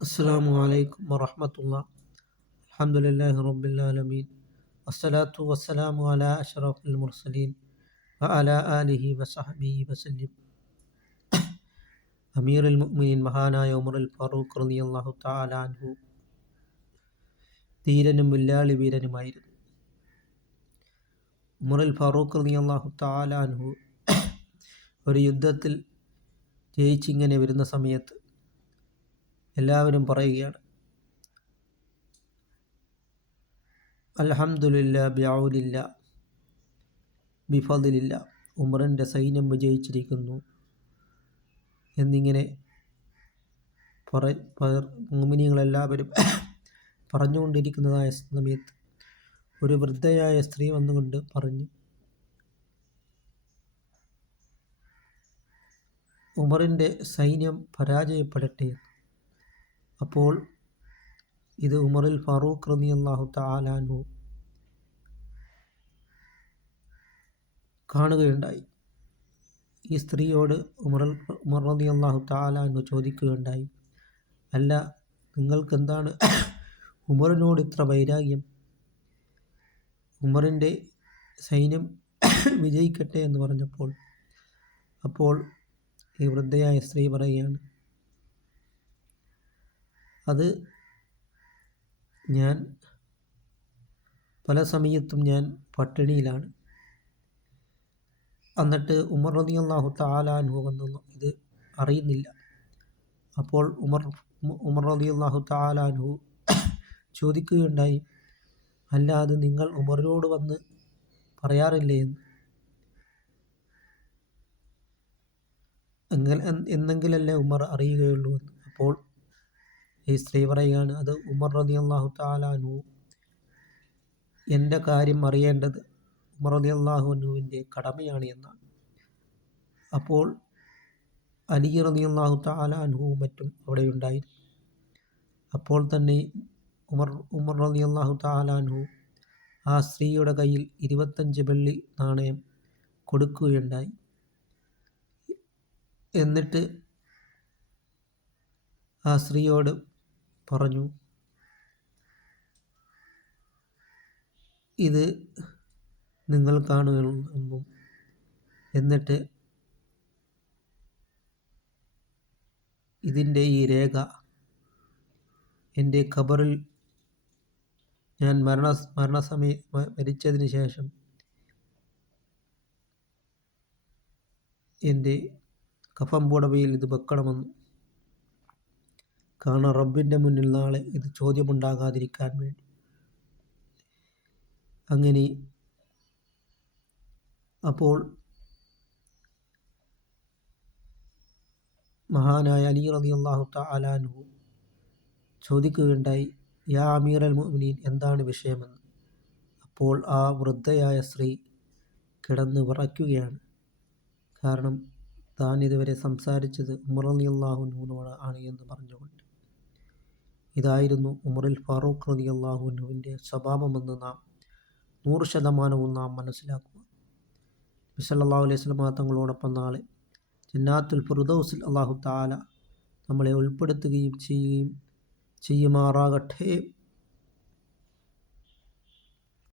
السلام عليكم ورحمة الله الحمد لله رب العالمين والصلاة والسلام على أشرف المرسلين وعلى آله وصحبه وسلم അമീർ അൽ മുഅ്മിനീൻ മഹാനായ ഉമർ അൽ ഫാറൂഖ് റളിയല്ലാഹു തആല അൻഹു ധീരനും വില്ലാളി വീരനുമായിരുന്നു ഉമർ അൽ ഫാറൂഖ് റളിയല്ലാഹു തആല അൻഹു ഒരു യുദ്ധത്തിൽ ജയിച്ചിങ്ങനെ വരുന്ന സമയത്ത് എല്ലാവരും പറയുകയാണ്. അൽഹംദുലില്ല ബ്യാവുലില്ല ബിഫദിലില്ല ഉമറിന്റെ സൈന്യം വിജയിച്ചിരിക്കുന്നു എന്നിങ്ങനെ പറ പറഞ്ഞുകൊണ്ടിരിക്കുന്നതായ സമയത്ത് ഒരു വൃദ്ധയായ സ്ത്രീ വന്നുകൊണ്ട് പറഞ്ഞു ഉമറിന്റെ സൈന്യം പരാജയപ്പെടട്ടെ അപ്പോൾ ഇത് ഉമറിൽ ഫാറൂഖ് റബി അള്ളാഹു താലാനു കാണുകയുണ്ടായി. ഈ സ്ത്രീയോട് ഉമറൽ ഉമർ റബി അള്ളാഹു താലാനു ചോദിക്കുകയുണ്ടായി അല്ല നിങ്ങൾക്ക് എന്താണ് ഉമറിനോട് ഇത്ര വൈരാഗ്യം? ഉമറിന്റെ സൈന്യം വിജയിക്കട്ടെ എന്ന് പറഞ്ഞപ്പോൾ അപ്പോൾ ഈ വൃദ്ധയായ സ്ത്രീ പറയുകയാണ് അത് ഞാൻ പല സമയത്തും ഞാൻ പട്ടിണിയിലാണ്. എന്നിട്ട് ഉമർ റതി അള്ളാഹു താലാൻഹു എന്നൊന്നും ഇത് അറിയുന്നില്ല. അപ്പോൾ ഉമർ ഉമർ റതി അള്ളാഹു താലാൻഹു ചോദിക്കുകയുണ്ടായി അല്ലാതെ നിങ്ങൾ ഉമറിനോട് വന്ന് പറയാറില്ലേ എന്ന്? എങ്ങനെ എന്നെങ്കിലല്ലേ ഉമർ അറിയുകയുള്ളൂ എന്ന്. അപ്പോൾ ഈ സ്ത്രീ പറയുകയാണ് അത് ഉമർ റതി അള്ളാഹു താലാനു എന്റെ കാര്യം അറിയേണ്ടത് ഉമർ റതി അള്ളാഹുനുവിന്റെ കടമയാണ് എന്നാണ്. അപ്പോൾ അലി റതി അള്ളാഹു താലാനുവും മറ്റും അവിടെ ഉണ്ടായിരുന്നു. അപ്പോൾ തന്നെ ഉമർ ഉമർ റതി അള്ളാഹു താലാനു ആ സ്ത്രീയുടെ കയ്യിൽ ഇരുപത്തഞ്ച് വെള്ളി നാണയം കൊടുക്കുകയുണ്ടായി. എന്നിട്ട് ആ സ്ത്രീയോട് പറഞ്ഞു. ഇത് നിങ്ങൾ കാണുമെന്നും എന്നിട്ട് ഇതിന്റെ ഈ രേഖ എന്റെ ഖബറിൽ ഞാൻ മരണ മരണസമയ മരിച്ചതിന് ശേഷം എന്റെ കഫം പുടവയിൽ ഇത് വെക്കണമെന്നും കാരണം റബ്ബിന്റെ മുന്നിൽ നാളെ ഇത് ചോദ്യമുണ്ടാകാതിരിക്കാൻ വേണ്ടി. അങ്ങനെ അപ്പോൾ മഹാനായ അലി റതി അള്ളാഹു താലാനു ചോദിക്കുകയുണ്ടായി യാ അമീർ അൽ മുഅ്മിനീൻ എന്താണ് വിഷയമെന്ന്? അപ്പോൾ ആ വൃദ്ധയായ സ്ത്രീ കിടന്ന് വിറയ്ക്കുകയാണ്. കാരണം താൻ ഇതുവരെ സംസാരിച്ചത് ഉമർ അലി അള്ളാഹുനോട് ആണ് എന്ന് പറഞ്ഞുകൊണ്ട്. ഇതായിരുന്നു ഉമറിൽ ഫാറൂഖ് റതി അള്ളാഹുനുവിന്റെ സ്വഭാവമെന്ന് നാം നൂറ് ശതമാനവും നാം മനസ്സിലാക്കുക വിസല്ലാ അലൈഹി സ്വലമാ തങ്ങളോടൊപ്പം നാളെ ജന്നാത്തുൽ ഫുറുദൌസിൽ അള്ളാഹു താല നമ്മളെ ഉൾപ്പെടുത്തുകയും ചെയ്യുകയും ചെയ്യുമാറാകട്ടെ.